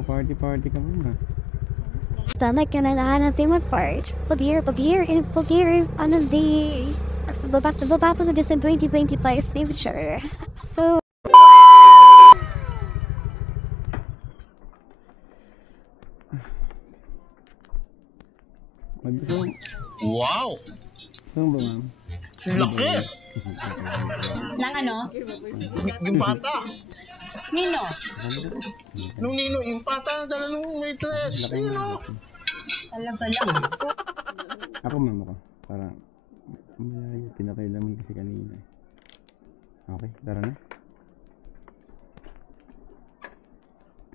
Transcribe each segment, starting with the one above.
Magpa-party-party ka muna. Stomach ka na natin mag-part. Pag-year, ano di... Baba po na sa 2025 future. So... Wow! Saan ba, ma'am? Laki! Nang ano? Yung bata! Nino? Nung Nino, yung bata na dala nung waitress! Nino! Talaga lang. Ako, ma'am, ako. Para... Malayo, pinakailaman kasi kanina. Okay, tara na.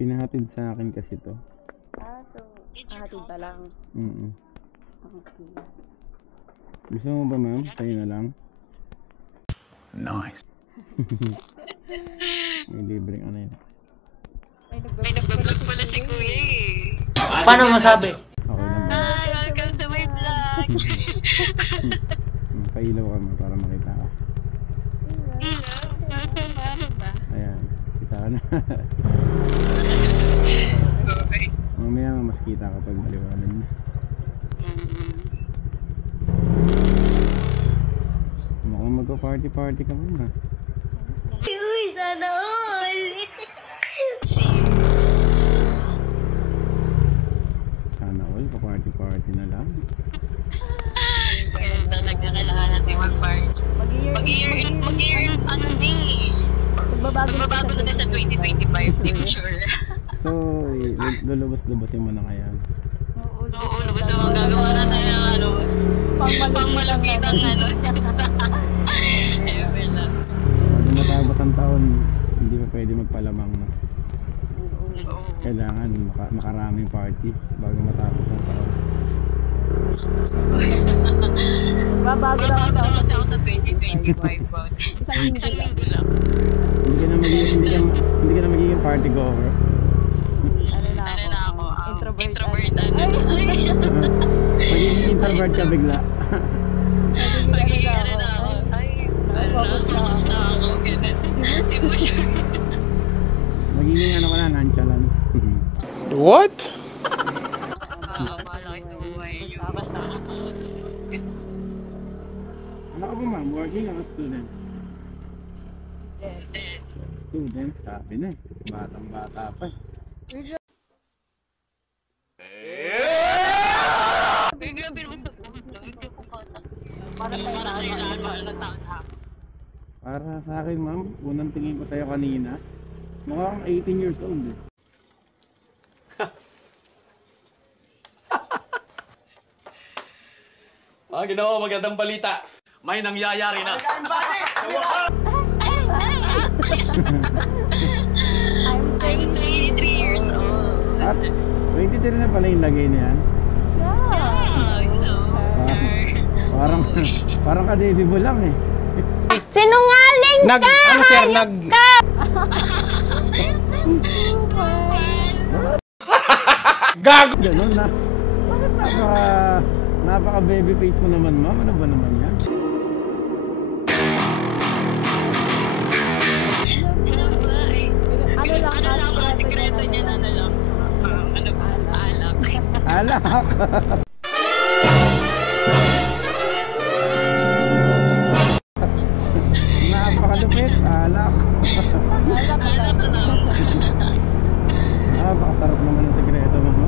Pinahatid sa akin kasi to. So, hatid pa lang. Okay. Gusto mo ba, ma'am? Sa'yo na lang? Nice! May libreng ano yun. May nag-vlog pala si Kuya eh. Paano masabi? Okay lang ba? Hi! Welcome to my vlog! Pailaw ka mo para makita ka. Hello? Nasaan ba? Ayan, kita ka na. Okay. Mamaya mas kita ka pag maliwanag na. Mukhang magpa-party-party ka muna. Uy, sana all! Sana all, pa-party-party na lang. Talaga kailangan natin mag-party. Mag-year, ano din. Magbabago na din sa 2025 future. So, lulubos-lubosin mo na kaya. Oo, gusto mo gagawa na tayo ng ano. Pang-malupit ang ano. Ever lang. Pag matapos ang taon, hindi pa pwede magpalamang na. Kailangan makaraming party bago matapos ang taon. Babago lang ako sa 2025 po. Isang linggo lang. Hindi ka na magiging party goer. Ano na ako? Introvert. Magiging introvert ka bigla. Magiging ano na ako? Ay, focus na ako. Hindi mo sure. Magiging ano ka na, nonchalant. What? Bahala kayo sa buhay nyo. Basta ako. Ano ka ba, ma'am? Working o student? Student, sabi na eh. Batang-bata pa. Grabe naman sa buhay. Hindi ko kata. Para sa'yo lahat, mahal na taon ha. Para sa akin, ma'am, unang tingin ko sa'yo kanina, mukhang 18 years old eh. Mga ginawa, magandang balita. May nangyayari na. I'm 23 years old. At 23 na pala yung lagay niya. Parang ka-baby mo lang eh. Sinungaling ka! Ano sir, Gago! Ganun na. Bakit napaka-baby face mo naman, ma'am? Ano ba naman yan? Ano lang ang sikreto niya na lang. Ano ba? Alak. Alak! Napakalupit, alak. Napakasarap naman ang sikreto mo, no?